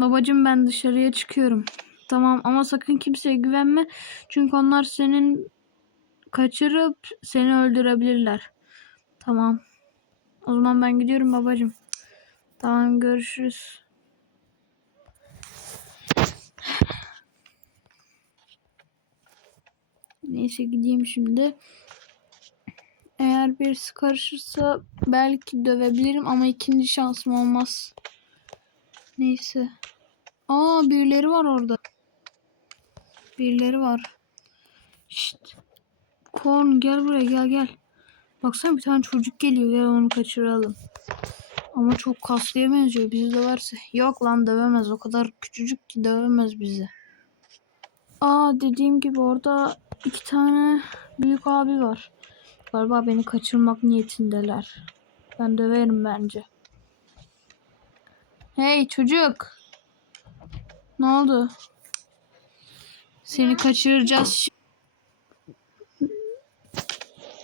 Babacım ben dışarıya çıkıyorum. Tamam ama sakın kimseye güvenme. Çünkü onlar senin kaçırıp seni öldürebilirler. Tamam. O zaman ben gidiyorum babacım. Tamam görüşürüz. Neyse gideyim şimdi. Eğer birisi karışırsa belki dövebilirim ama ikinci şansım olmaz. Neyse. Aa birileri var orada. Birileri var. Şşt. Korn gel buraya gel gel. Baksana bir tane çocuk geliyor gel onu kaçıralım. Ama çok kaslıya benziyor bizi döverse. Yok lan dövemez o kadar küçücük ki dövemez bizi. Aa dediğim gibi orada iki tane büyük abi var. Galiba beni kaçırmak niyetindeler. Ben döverim bence. Hey çocuk. Ne oldu? Seni kaçıracağız.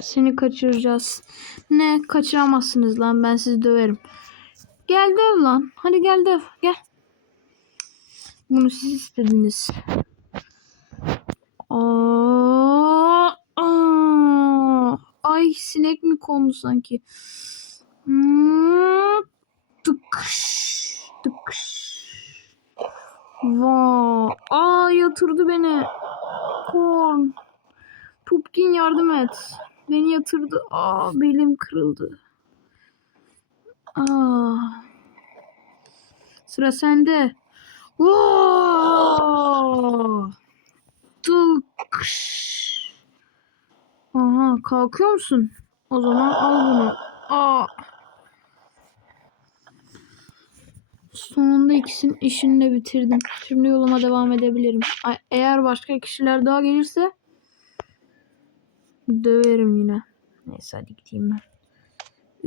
Seni kaçıracağız. Ne kaçıramazsınız lan ben sizi döverim. Gel döv lan. Hadi gel döv. Gel. Bunu siz istediniz. Aa, aa. Ay sinek mi kondu sanki? Hmm, tıkış, tıkış. Vaa. Aa yatırdı beni. Korn. Pupkin yardım et. Beni yatırdı. Aa belim kırıldı. Aa. Sıra sende. Vaa. Tıkış. Aha kalkıyor musun? O zaman al bunu. Aa. Sonunda ikisinin işini de bitirdim. Şimdi yoluma devam edebilirim. Eğer başka kişiler daha gelirse döverim yine. Neyse hadi gideyim ben.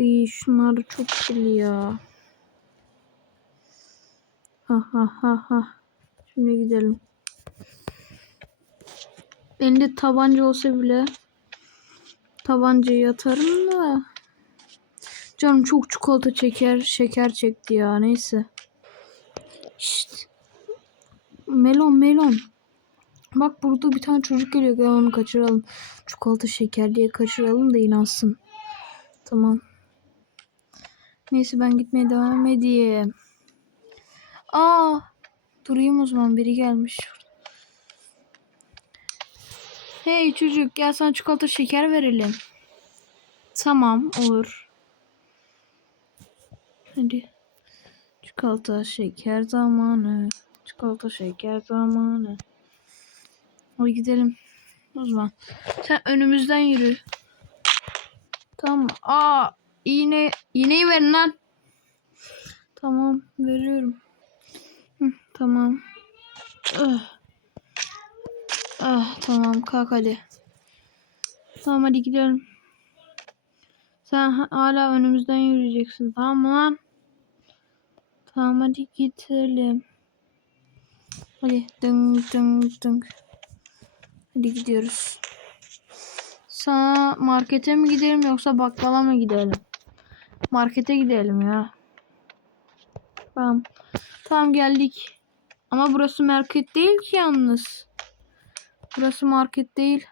İyi şunlar çok kirli ya. Ha ha ha ha. Şimdi gidelim. Elinde tabanca olsa bile tabancayı atarım da. Canım çok çikolata çeker, şeker çekti ya. Neyse. Şşt. Melon melon. Bak burada bir tane çocuk geliyor. Gel onu kaçıralım. Çikolata şeker diye kaçıralım da inansın. Tamam. Neyse ben gitmeye devam edeyim. Aa, durayım o zaman biri gelmiş. Hey çocuk gel sana çikolata şeker verelim. Tamam olur. Hadi. Çikolata şeker zamanı. Çikolata şeker zamanı. Hadi gidelim. O zaman. Sen önümüzden yürü. Tamam. Aa iğne iğneyi verin lan. Tamam veriyorum. Hı, tamam. Ah. Ah tamam kalk hadi. Tamam hadi gidelim. Sen ha- hala önümüzden yürüyeceksin tamam mı lan? Tamam hadi gidelim. Hadi ding ding ding. Hadi gidiyoruz. Sana markete mi gidelim yoksa bakkala mı gidelim? Markete gidelim ya. Tamam. Tamam geldik. Ama burası market değil ki yalnız. Burası market değil.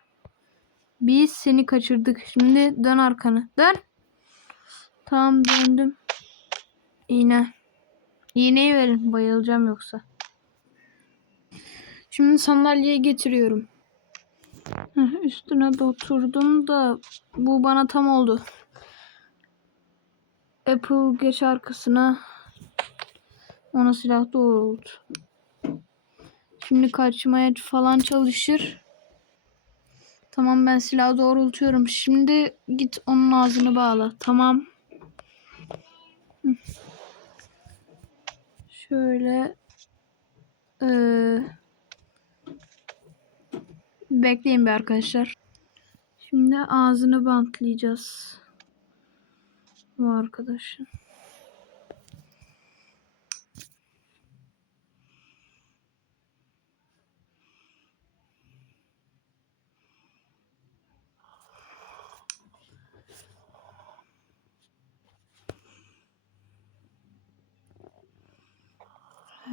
Biz seni kaçırdık. Şimdi dön arkanı. Dön. Tamam döndüm. İğne. İğneyi verin. Bayılacağım yoksa. Şimdi sandalyeye getiriyorum. Üstüne de oturdum da bu bana tam oldu. Apple geç arkasına. Ona silah doğrultu. Şimdi kaçmaya falan çalışır. Tamam ben silahı doğrultuyorum. Şimdi git onun ağzını bağla. Tamam. Hı. Şöyle eee bekleyin bir arkadaşlar. Şimdi ağzını bantlayacağız. Bu arkadaşın.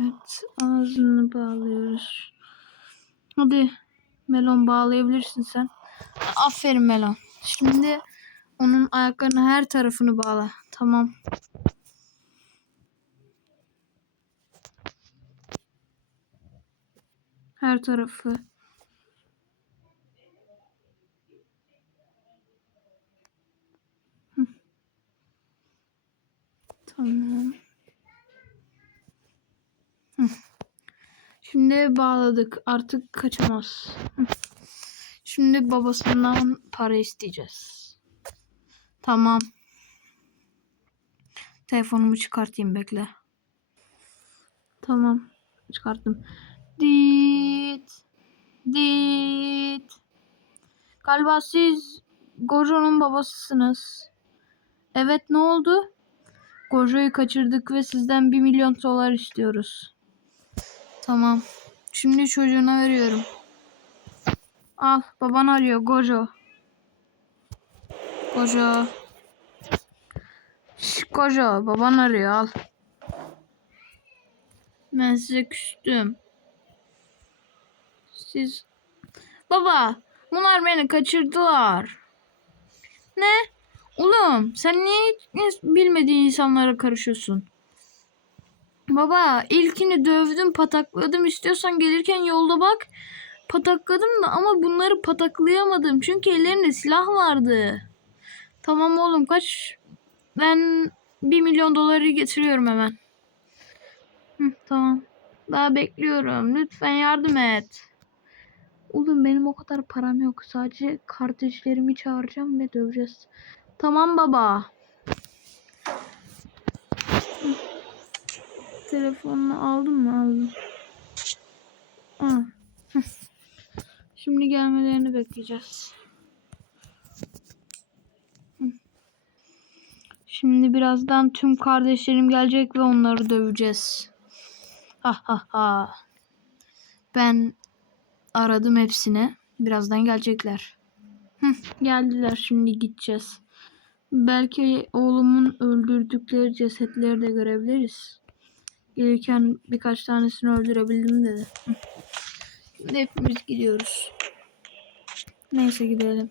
Evet ağzını bağlıyoruz. Hadi melon bağlayabilirsin sen. Aferin melon. Şimdi onun ayaklarının her tarafını bağla. Tamam. Her tarafı. Hı. Tamam. Hı. Şimdi bağladık. Artık kaçamaz. Şimdi babasından para isteyeceğiz. Tamam. Telefonumu çıkartayım bekle. Tamam. Çıkarttım. Dit. Dit. Galiba siz Gojo'nun babasısınız. Evet ne oldu? Gojo'yu kaçırdık ve sizden 1 milyon dolar istiyoruz. Tamam. Şimdi çocuğuna veriyorum. Al baban arıyor Gojo. Gojo. Şş, Gojo baban arıyor al. Ben size küstüm. Siz... Baba bunlar beni kaçırdılar. Ne? Oğlum sen niye bilmediğin insanlara karışıyorsun? Baba ilkini dövdüm patakladım istiyorsan gelirken yolda bak patakladım da ama bunları pataklayamadım çünkü ellerinde silah vardı. Tamam oğlum kaç ben 1 milyon doları getiriyorum hemen. Hı, tamam. Daha bekliyorum. Lütfen yardım et. Oğlum benim o kadar param yok. Sadece kardeşlerimi çağıracağım ve döveceğiz. Tamam baba. Telefonunu aldın mı? Aldım. Hı. Şimdi gelmelerini bekleyeceğiz. Şimdi birazdan tüm kardeşlerim gelecek ve onları döveceğiz. Ha ha ha. Ben aradım hepsini. Birazdan gelecekler. Geldiler. Şimdi gideceğiz. Belki oğlumun öldürdükleri cesetleri de görebiliriz. Gelirken birkaç tanesini öldürebildim dedi. Şimdi hepimiz gidiyoruz. Neyse gidelim.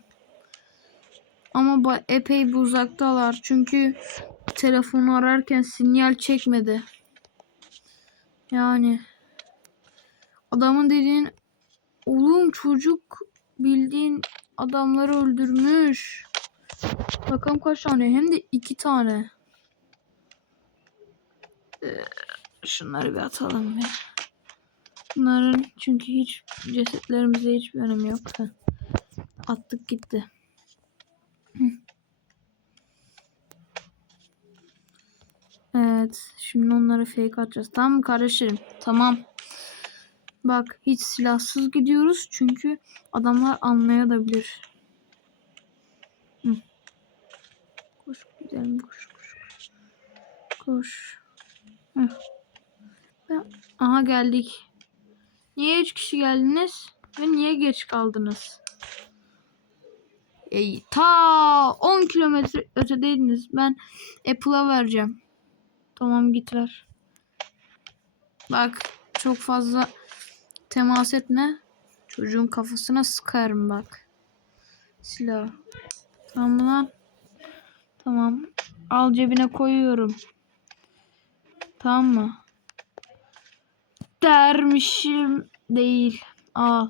Ama epey bir uzaktalar. Çünkü telefonu ararken sinyal çekmedi. Yani adamın dediğin oğlum çocuk bildiğin adamları öldürmüş. Bakalım kaç tane hem de iki tane. Ee, şunları bir atalım ya. Bunların çünkü hiç cesetlerimize hiçbir önemi yok. Attık gitti. Evet. Şimdi onlara fake atacağız. Tamam mı kardeşlerim? Tamam. Bak hiç silahsız gidiyoruz. Çünkü adamlar anlayabilir. Koş gidelim koş. Koş. koş. Hı. Aha geldik. Niye üç kişi geldiniz? Ve niye geç kaldınız? Ey, ta 10 kilometre ötedeydiniz. Ben Apple'a vereceğim. Tamam git ver. Bak çok fazla temas etme. Çocuğun kafasına sıkarım bak. Silah. Tamam lan. Tamam. Al cebine koyuyorum. Tamam mı? Dermişim değil. Al.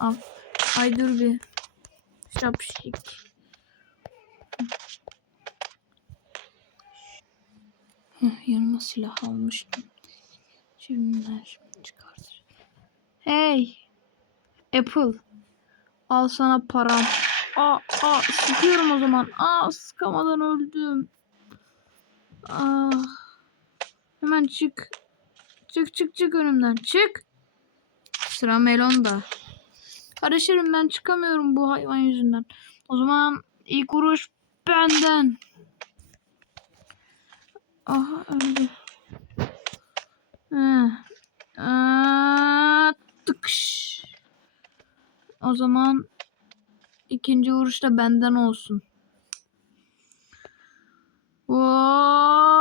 Al. Ay dur bir. Şapşik. Yanıma silah almıştım. Cebimler çıkartır. Hey. Apple. Al sana param. Aa, aa sıkıyorum o zaman. Aa sıkamadan öldüm. Aa. Hemen çık. Çık çık çık önümden. Çık. Sıra Melon'da. Kardeşlerim ben çıkamıyorum bu hayvan yüzünden. O zaman ilk vuruş benden. Aha öldü. Aa, tıkış. O zaman ikinci vuruş da benden olsun. Oo,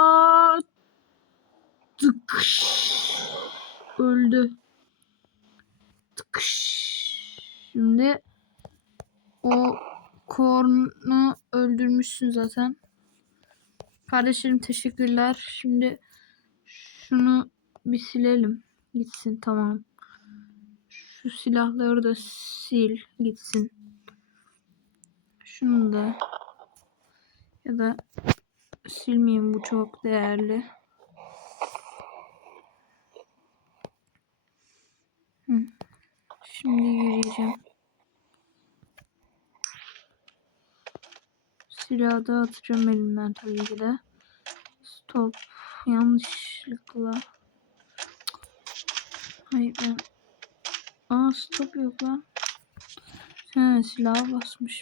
tıkış. öldü. Tıkış. Şimdi o kornu öldürmüşsün zaten. Kardeşlerim teşekkürler. Şimdi şunu bir silelim. Gitsin tamam. Şu silahları da sil gitsin. Şunu da ya da silmeyeyim bu çok değerli. Hı. Şimdi yürüyeceğim. Silahı da atacağım elimden tabii ki de. Stop. Yanlışlıkla. Hayır ben. Aa stop yok lan. He silaha basmış.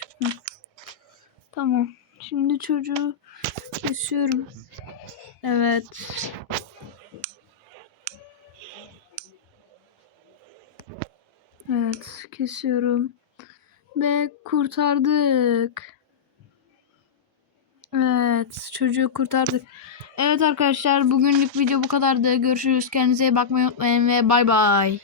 Tamam. Şimdi çocuğu kesiyorum. Evet kesiyorum. Ve kurtardık. Evet çocuğu kurtardık. Evet arkadaşlar bugünlük video bu kadardı. Görüşürüz. Kendinize iyi bakmayı unutmayın ve bay bay.